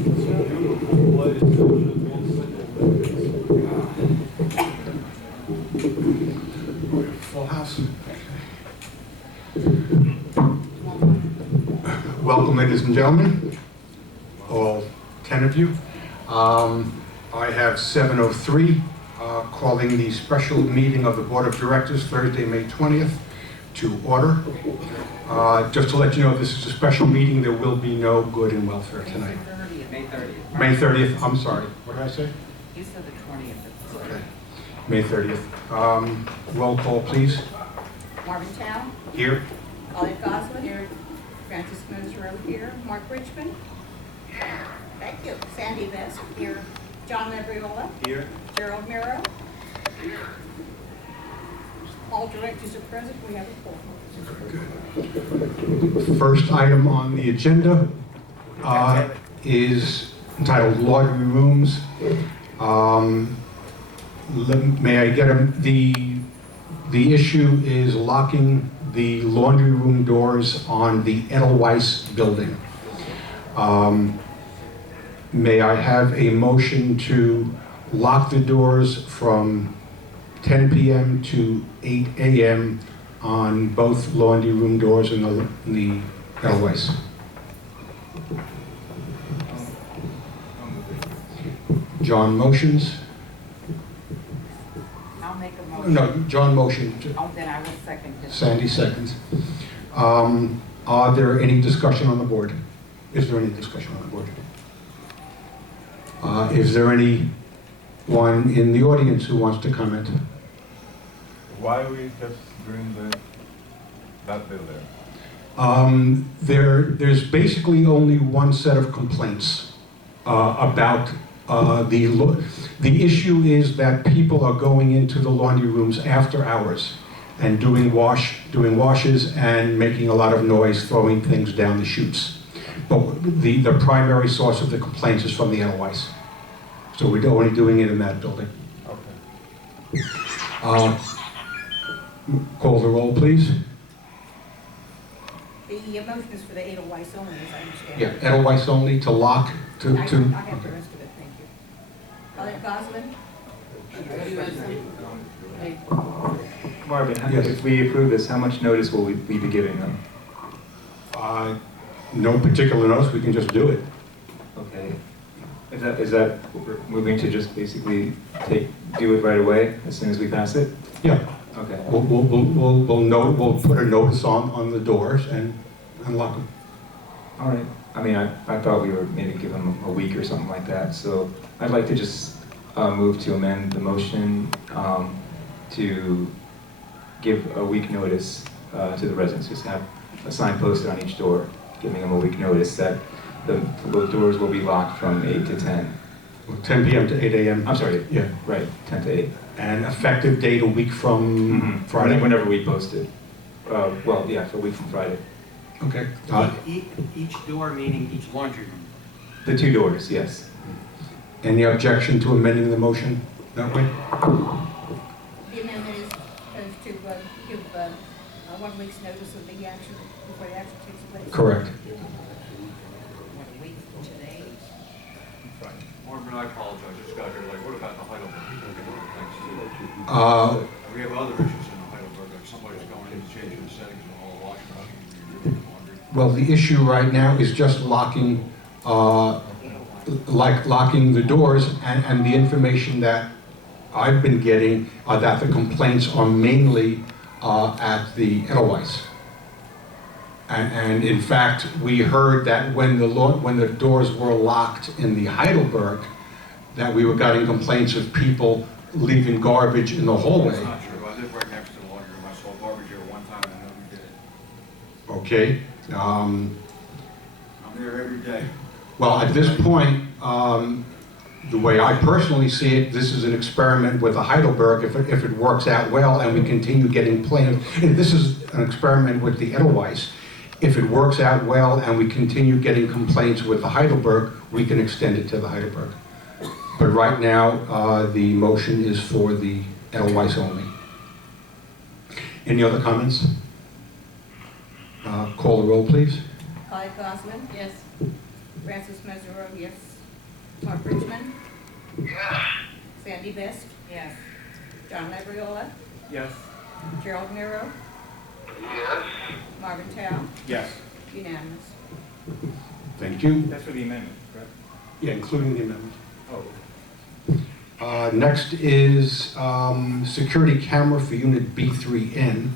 Full house. Welcome, ladies and gentlemen, all 10 of you. I have 7:03, calling the special meeting of the Board of Directors Thursday, May 20th to order. Just to let you know, this is a special meeting. There will be no good and welfare tonight. May 30th. May 30th, I'm sorry. What did I say? You said the 20th. Okay. May 30th. Roll call, please. Marvin Town, Here. Olive Gosling here, Francis Moser here, Mark Richmond. Thank you. Sandy Vest here, John Labriola. Here. Gerald Miro. All directors are present. We have a quorum. First item on the agenda is entitled Laundry Rooms. May I get the issue is locking the laundry room doors on the Edelweiss building. May I have a motion to lock the doors from 10 p.m. to 8 a.m. on both laundry room doors in the Edelweiss? John motions. I'll make a motion. No, John motioned. Oh, then I will second this. Sandy seconds. Are there any discussion on the board? Is there any discussion on the board? Is there anyone in the audience who wants to comment? Why are we just doing that bill there? There's basically only one set of complaints about the issue is that people are going into the laundry rooms after hours and doing washes and making a lot of noise, throwing things down the chutes. But the primary source of the complaints is from the Edelweiss. So we're only doing it in that building. Okay. Call the roll, please. The motion is for the Edelweiss only, as I understand. Yeah, Edelweiss only to lock I to. have the Okay. rest of it, thank you. Olive Gosling? Marvin, Yes. if we approve this, how much notice will we be giving them? No particular notice, we can just do it. Okay. Is that what we're moving to, just basically do it right away as soon as we pass it? Yeah, Okay. we'll put a notice on the doors and unlock them. All right. I mean, I thought we were maybe give them a week or something like that. So I'd like to just move to amend the motion to give a week notice to the residents. Just have a sign posted on each door, giving them a week notice that the doors will be locked from 8 to 10. 10 p.m. to 8 a.m. I'm sorry. Yeah. Right, 10 to 8. And effective date a week from Friday? Whenever we post it. Well, yeah, for a week from Friday. Okay. Each door meaning each laundry room. The two doors, yes. Any objection to amending the motion that way? The amendment is to give 1 week's notice of the action before the action takes place. Correct. 1 week from today. Marvin, I apologize, I just got here, like, what about the Heidelberg? We have other issues in the Heidelberg, like somebody's going in, changing the settings and all the washing machine, doing laundry. Well, the issue right now is just locking the doors, and the information that I've been getting are that the complaints are mainly at the Edelweiss. And in fact, we heard that when the doors were locked in the Heidelberg, that we were getting complaints of people leaving garbage in the hallway. That's not true, I live right next to the laundry room, I saw garbage here one time, and I know we did it. Okay. I'm there every day. Well, at this point, the way I personally see it, this is an experiment with the Heidelberg. If it works out well and we continue getting this is an experiment with the Edelweiss. If it works out well and we continue getting complaints with the Heidelberg, we can extend it to the Heidelberg. But right now, the motion is for the Edelweiss only. Any other comments? Call the roll, please. Olive Gosling? Yes. Francis Mesorowski, yes. Mark Richmond, Yes. Sandy Best, Yes. John Labriola, Yes. Gerald Nero, Yes. Marvin Tao, Yes. unanimous. Thank you. That's for the amendment, correct? Yeah, including the amendment. Oh. Next is security camera for unit B3N.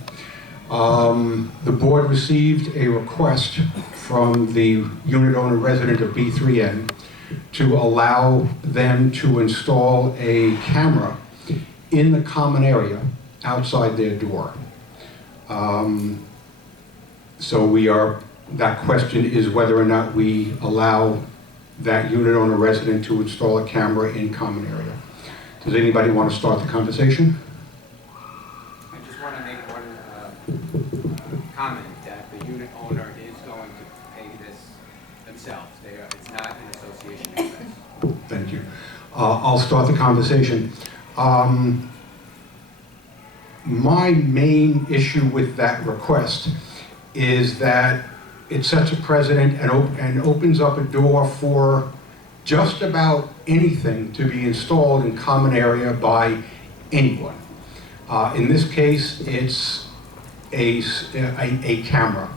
The board received a request from the unit owner resident of B3N to allow them to install a camera in the common area outside their door. So that question is whether or not we allow that unit owner resident to install a camera in common area. Does anybody want to start the conversation? I just want to make one comment that the unit owner is going to pay this themselves. It's not an association expense. Thank you. I'll start the conversation. My main issue with that request is that it sets a precedent and opens up a door for just about anything to be installed in common area by anyone. In this case, it's a camera.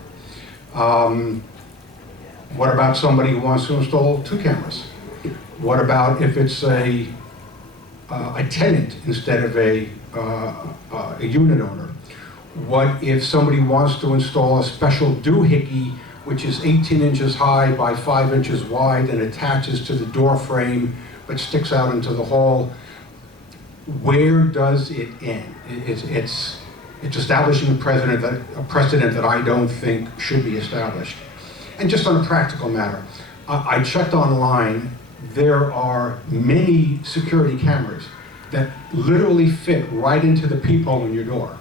What about somebody who wants to install 2 cameras? What about if it's a tenant instead of a unit owner? What if somebody wants to install a special doohickey, which is 18 inches high by 5 inches wide and attaches to the door frame but sticks out into the hall? Where does it end? It's establishing a precedent that I don't think should be established. And just on a practical matter, I checked online. There are many security cameras that literally fit right into the peephole in your door.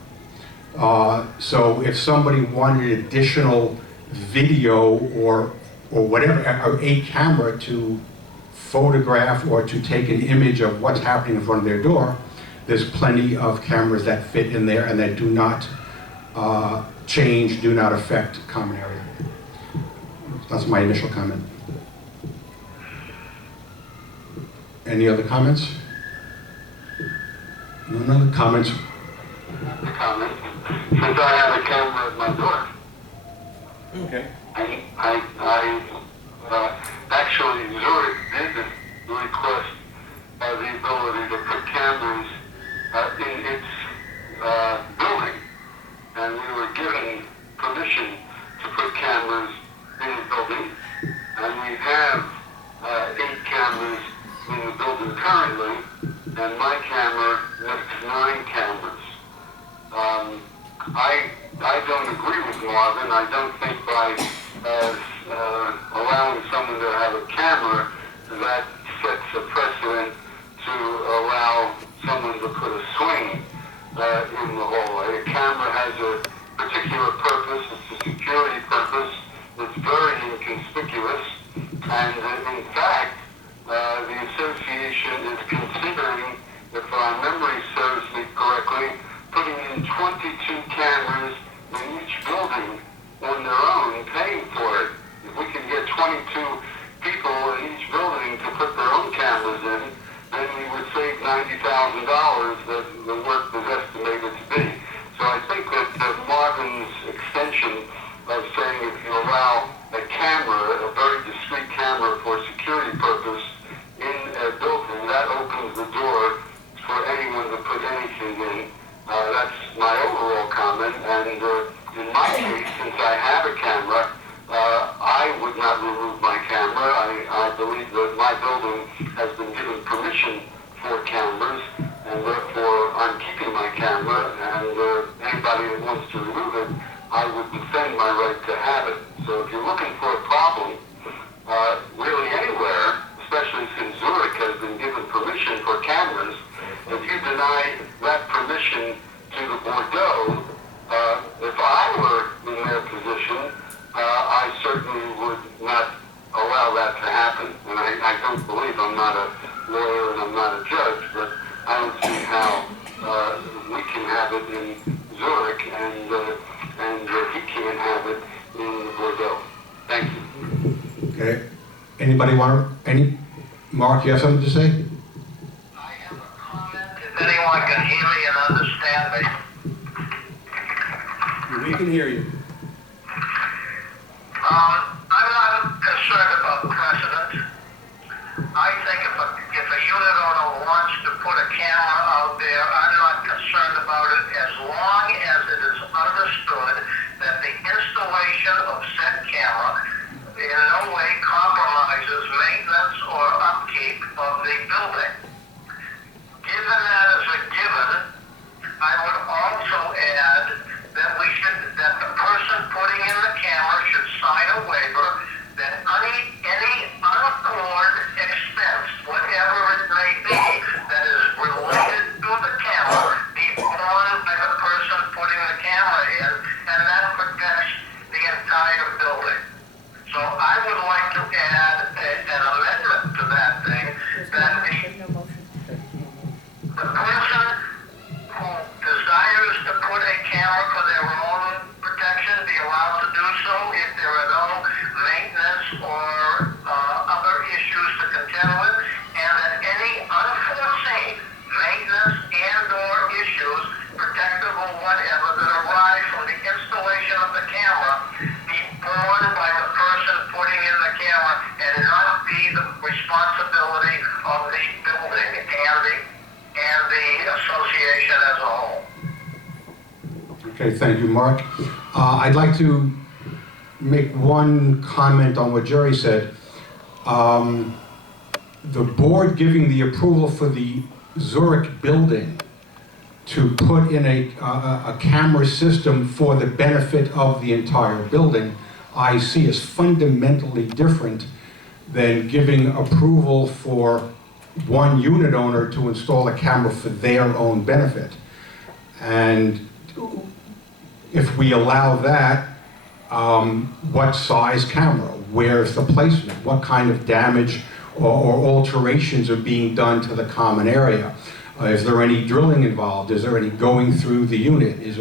So if somebody wanted additional video or whatever, or a camera to photograph or to take an image of what's happening in front of their door, there's plenty of cameras that fit in there and that do not change, do not affect common area. That's my initial comment. Any other comments? No other comments? The comment. Since I have a camera at my door, Okay. actually Zurich did request the ability to put cameras in its building, and we were given permission to put cameras in the building, and we have 8 cameras in the building currently, and my camera lists 9 cameras. I don't agree with Marvin. I don't think by allowing someone to have a camera, that sets a precedent to allow someone to put a swing in the hallway. A camera has a particular purpose. It's a security purpose. It's very inconspicuous. And in fact, the association is considering, if our memory serves me correctly, putting in 22 cameras in each building on their own, paying for it. If we can get 22 people in each building to put their own cameras in, then we would save $90,000 that the work was estimated to be. So I think that Marvin's extension of saying if you allow a camera, a very discreet camera for security purpose in a building, that opens the door for anyone to put anything in. That's my overall comment, and in my case, since I have a camera, I would not remove my camera. I believe that my building has been given permission for cameras, and therefore I'm keeping my camera, and anybody that wants to remove it, I would defend my right to have it. So if you're looking for a problem, really anywhere, especially since Zurich has been given permission for cameras, if you deny that permission to the Bordeaux, if I were in their position, I certainly would not allow that to happen. And I don't believe, I'm not a lawyer and I'm not a judge, but I don't see how we can have it in Zurich and he can't have it in Bordeaux. Thank you. Okay. Anybody Mark, you have something to say? I have a comment, if anyone can hear me and understand me. We can hear you. I'm not concerned about precedent. I think if a unit owner wants to put a camera out there, I'm not concerned about it as long as it is understood that the installation of said camera in no way compromises maintenance or upkeep of the building. Given that as a given, I would also add that that the person putting in the camera should sign a waiver that any unaccrued expense, whatever it may be, that is related to the camera, be borne by the person putting the camera in, and that protects the entire building. So I would like to add an amendment to that thing, that the person who desires to put a camera for their own protection be allowed to do so if there are no maintenance or other issues to contend with, and that any unforeseen maintenance and or issues, protective or whatever, that arise from the installation of the camera be borne by the person putting in the camera and not be the responsibility of the building and the association as a whole. Okay, thank you, Mark. I'd like to make one comment on what Jerry said. The board giving the approval for the Zurich building to put in a camera system for the benefit of the entire building, I see as fundamentally different than giving approval for one unit owner to install a camera for their own benefit. And if we allow that, what size camera? Where's the placement? What kind of damage or alterations are being done to the common area? Is there any drilling involved? Is there any going through the unit? Is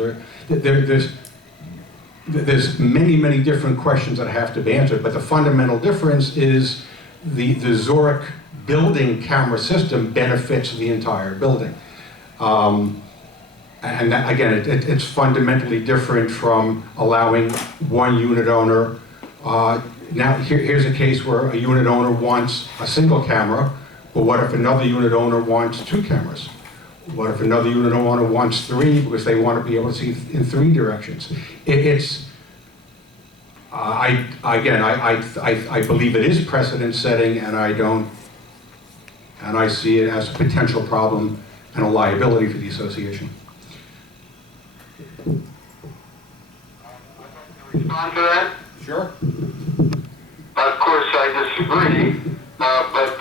there's many different questions that have to be answered, but the fundamental difference is the Zurich building camera system benefits the entire building. And that, again, it's fundamentally different from allowing one unit owner. Now, here's a case where a unit owner wants a single camera, but what if another unit owner wants 2 cameras? What if another unit owner wants 3 because they want to be able to see in 3 directions? I believe it is precedent setting, and I see it as a potential problem and a liability for the association. Respond to that? Sure. Of course, I disagree, but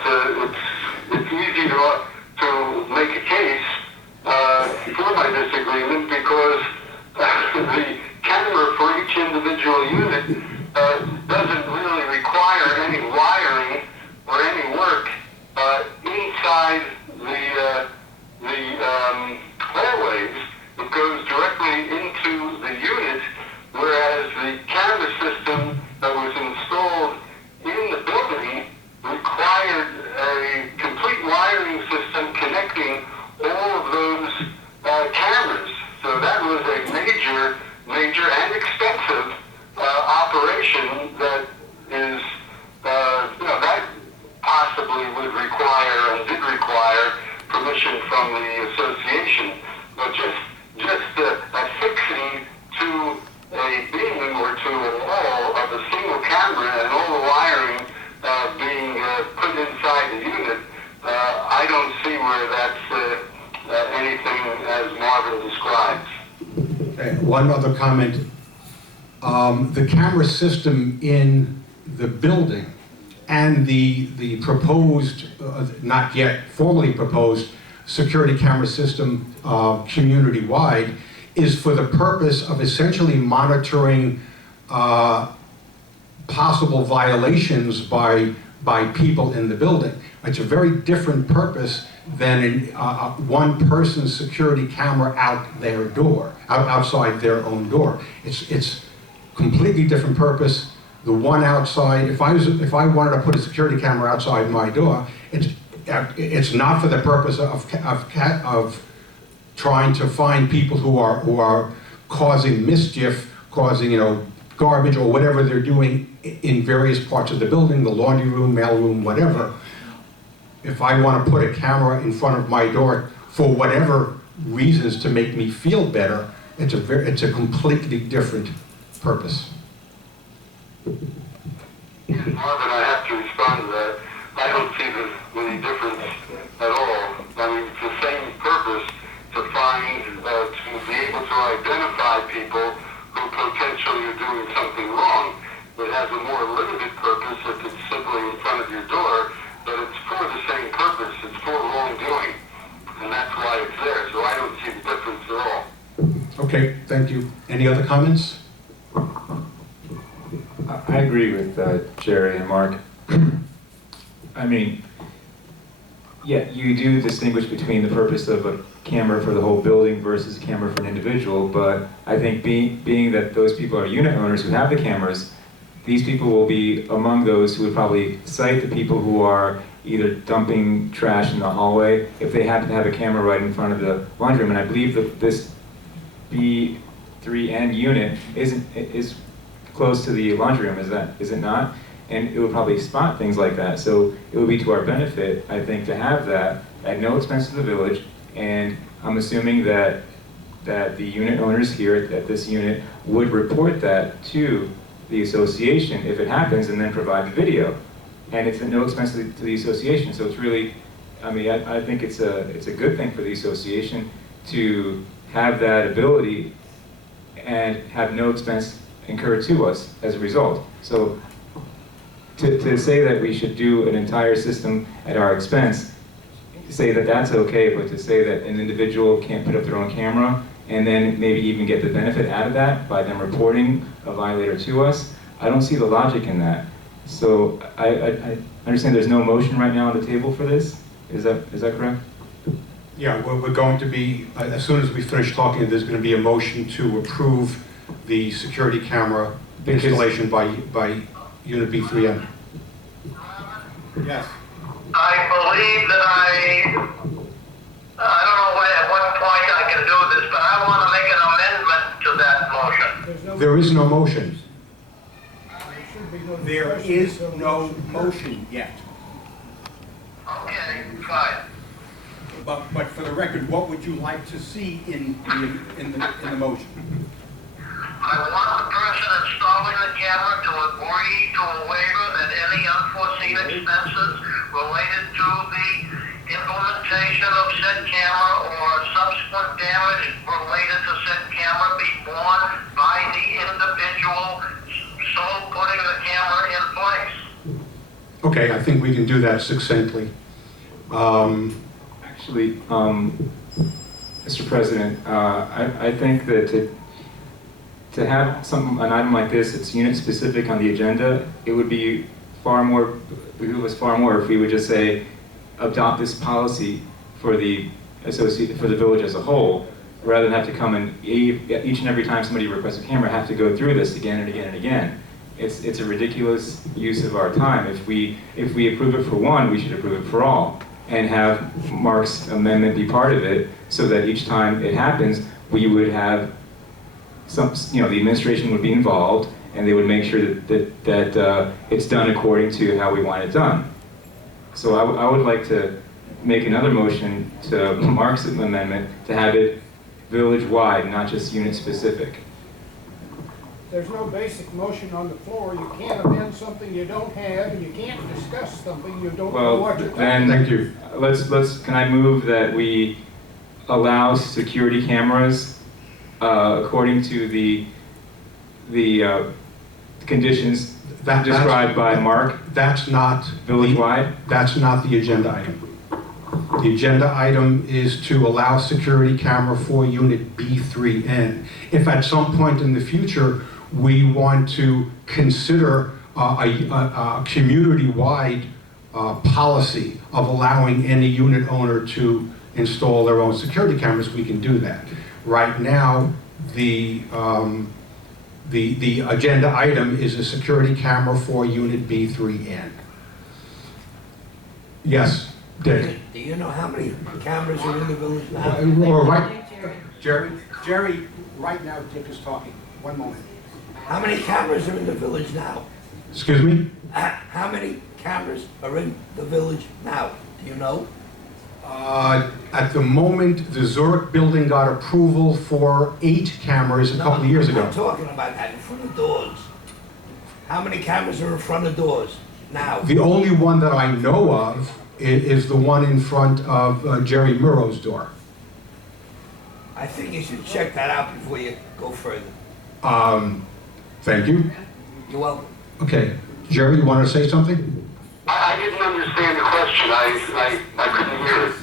it's easy to make a case for my disagreement because the camera for each individual unit doesn't really require any wiring or any work inside the hallways. It goes directly into the unit, whereas the camera system that was installed in the building required a complete wiring system connecting all of those cameras. So that was a major and expensive operation that is, that possibly would require and did require permission from the association. But just affixing to a beam or to a wall of a single camera and all the wiring being put inside the unit, I don't see where that's anything as Marvin describes. Okay, one other comment. The camera system in the building and the proposed, not yet formally proposed, security camera system community-wide is for the purpose of essentially monitoring possible violations by people in the building. It's a very different purpose than one person's security camera outside their own door. It's completely different purpose. The one outside, if I wanted to put a security camera outside my door, it's not for the purpose of trying to find people who are causing mischief, causing, you know, garbage or whatever they're doing in various parts of the building, the laundry room, mail room, whatever. If I want to put a camera in front of my door for whatever reasons to make me feel better, it's a completely different purpose. Marvin, I have to respond to that. I don't see any difference at all. I mean, it's the same purpose to be able to identify people who potentially are doing something wrong. It has a more limited purpose if it's simply in front of your door, but it's for the same purpose. It's for wrongdoing, and that's why it's there. So I don't see the difference at all. Okay, thank you. Any other comments? I agree with Jerry and Mark. I mean, yeah, you do distinguish between the purpose of a camera for the whole building versus a camera for an individual, but I think being that those people are unit owners who have the cameras, these people will be among those who would probably cite the people who are either dumping trash in the hallway if they happen to have a camera right in front of the laundry room. And I believe that this B3N unit is close to the laundry room, is it not? And it would probably spot things like that. So it would be to our benefit, I think, to have that at no expense to the village. And I'm assuming that the unit owners here at this unit would report that to the association if it happens, and then provide the video. And it's at no expense to the association. So it's really, I mean, I think it's a good thing for the association to have that ability and have no expense incurred to us as a result. So to say that we should do an entire system at our expense, say that that's okay, but to say that an individual can't put up their own camera and then maybe even get the benefit out of that by them reporting a violator to us, I don't see the logic in that. So I understand there's no motion right now on the table for this. Is that correct? Yeah, we're going to be, as soon as we finish talking, there's going to be a motion to approve the security camera installation by Unit B3N. Yes. I believe that I don't know at what point I can do this, but I want to make an amendment to that motion. There is no motion. There is no motion yet. Okay, fine. But for the record, what would you like to see in the motion? I want the person installing the camera to agree to a waiver that any unforeseen expenses related to the implementation of said camera or subsequent damage related to said camera be borne by the individual so putting the camera in place. Okay, I think we can do that succinctly. Actually, Mr. President, I think that to have an item like this, it's unit specific on the agenda, it would be behoove us far more if we would just say, adopt this policy for the village as a whole, rather than have to come and each and every time somebody requests a camera, have to go through this again and again and again. It's a ridiculous use of our time. If we approve it for one, we should approve it for all, and have Mark's amendment be part of it, so that each time it happens, we would have the administration would be involved, and they would make sure that it's done according to how we want it done. So I would like to make another motion to Mark's amendment to have it village-wide, not just unit-specific. There's no basic motion on the floor. You can't amend something you don't have, and you can't discuss something you don't know what you're then, Thank you. Can I move that we allow security cameras according to the conditions described by Mark, That's not village-wide? That's not the agenda item. The agenda item is to allow security camera for Unit B3N. If at some point in the future we want to consider a community-wide policy of allowing any unit owner to install their own security cameras, we can do that. Right now, the The agenda item is a security camera for Unit B3N. Yes, Dick? Do you know how many cameras are in the village now? Or right, Jerry? Jerry, right now Dick is talking. One moment. How many cameras are in the village now? Excuse me? How many cameras are in the village now? Do you know? At the moment, the Zurich building got approval for 8 cameras a couple of years ago. I'm talking about that in front of doors. How many cameras are in front of doors now? The only one that I know of is the one in front of Jerry Murrow's door. I think you should check that out before you go further. Thank you. You're welcome. Okay, Jerry, you want to say something? I didn't understand the question. I couldn't hear it.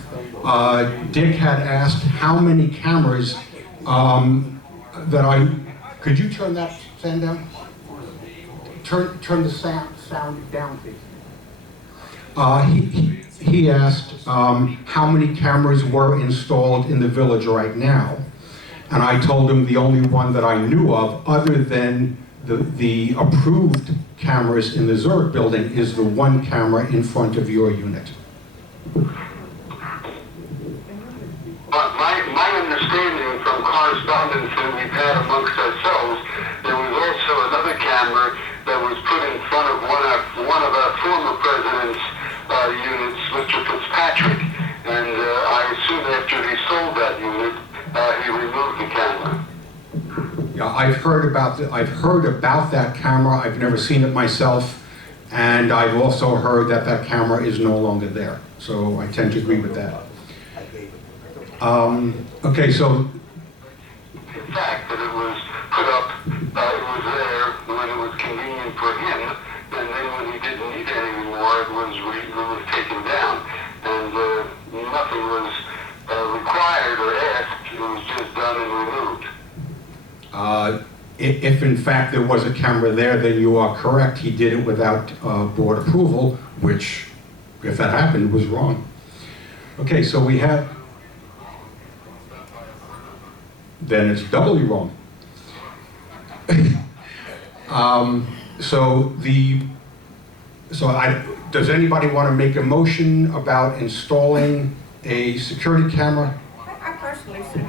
Dick had asked how many cameras could you turn that sound down? Turn the sound down, please. He asked how many cameras were installed in the village right now. And I told him the only one that I knew of, other than the approved cameras in the Zurich building, is the one camera in front of your unit. But my understanding from correspondence that we've had amongst ourselves, there was also another camera that was put in front of one of our former president's units, Mr. Fitzpatrick, and I assume after he sold that unit, he removed the camera. Yeah, I've heard about that camera. I've never seen it myself, and I've also heard that that camera is no longer there. So I tend to agree with that. Okay, so The fact that it was put up, it was there when it was convenient for him, and then when he didn't need it anymore, it was taken down, and nothing was required or asked. It was just done and removed. if in fact there was a camera there, then you are correct. He did it without board approval, which, if that happened, was wrong. Okay, so we have, then it's doubly wrong. Does anybody want to make a motion about installing a security camera? I personally see.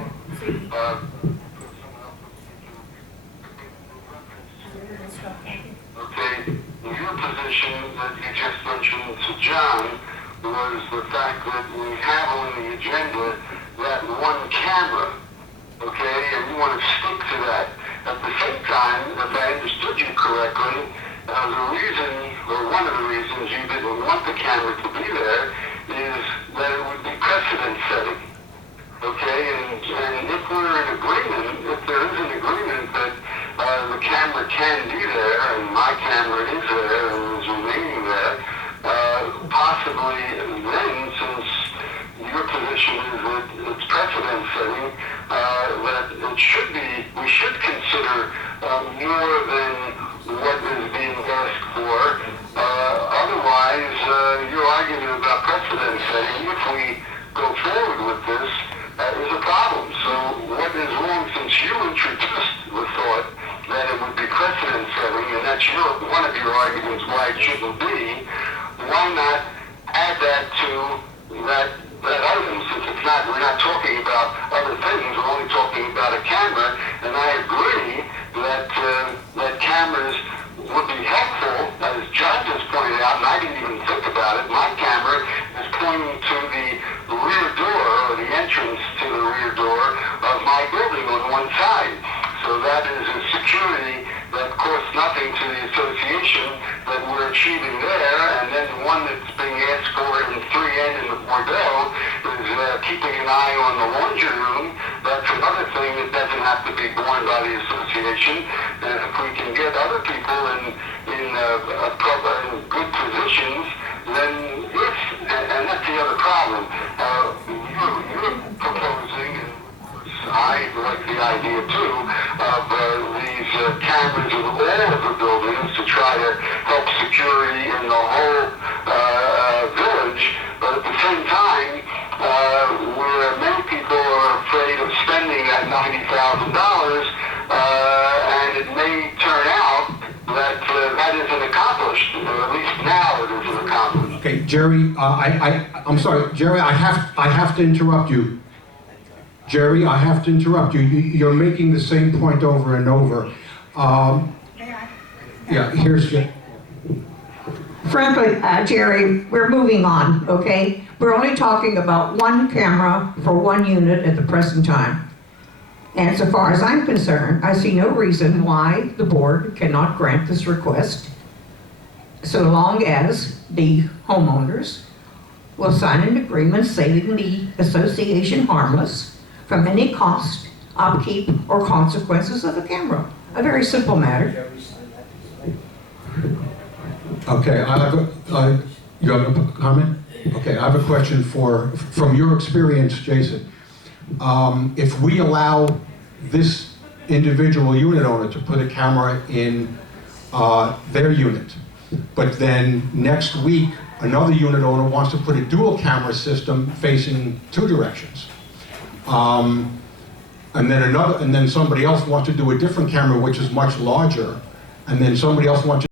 Okay, your position that you just mentioned to John was the fact that we have on the agenda that one camera, okay, and you want to stick to that. At the same time, if I understood you correctly, the reason, or one of the reasons you didn't want the camera to be there is that it would be precedent setting. Okay, and if we're in agreement, if there is an agreement that the camera can be there, and my camera is there and is remaining there, possibly then, since your position is that it's precedent setting, that it should be, we should consider more than what is being asked for. Otherwise, your argument about precedent setting, if we go forward with this, is a problem. So what is wrong, since you introduced the thought that it would be precedent setting, and that's one of your arguments why it shouldn't be, why not add that to that item, since it's not, we're not talking about other things, we're only talking about a camera, and I agree that that cameras would be helpful, as John just pointed out, and I didn't even think about it. My camera is pointing to the rear door, or the entrance to the rear door of my building on one side. So that is a security that costs nothing to the association that we're achieving there, and then the one that's being asked for in 3N in the Bordeaux is keeping an eye on the laundry room. That's another thing that doesn't have to be borne by the association. And if we can get other people in good positions, then if, and that's the other problem, you're proposing, and I like the idea too, of these cameras in all of the buildings to try to help security in the whole village, but at the same time, where many people are afraid of spending that $90,000, and it may Jerry, I'm sorry, Jerry, I have to interrupt you. Jerry, I have to interrupt you. You're making the same point over and over. Yeah, here's your... Frankly, Jerry, we're moving on, okay? We're only talking about one camera for one unit at the present time. And so far as I'm concerned, I see no reason why the board cannot grant this request, so long as the homeowners will sign an agreement saving the association harmless from any cost, upkeep, or consequences of a camera. A very simple matter. Okay, you have a comment? Okay, I have a question from your experience, Jason. If we allow this individual unit owner to put a camera in their unit, but then next week, another unit owner wants to put a dual camera system facing two directions. And then somebody else wants to do a different camera which is much larger, and then somebody else wants to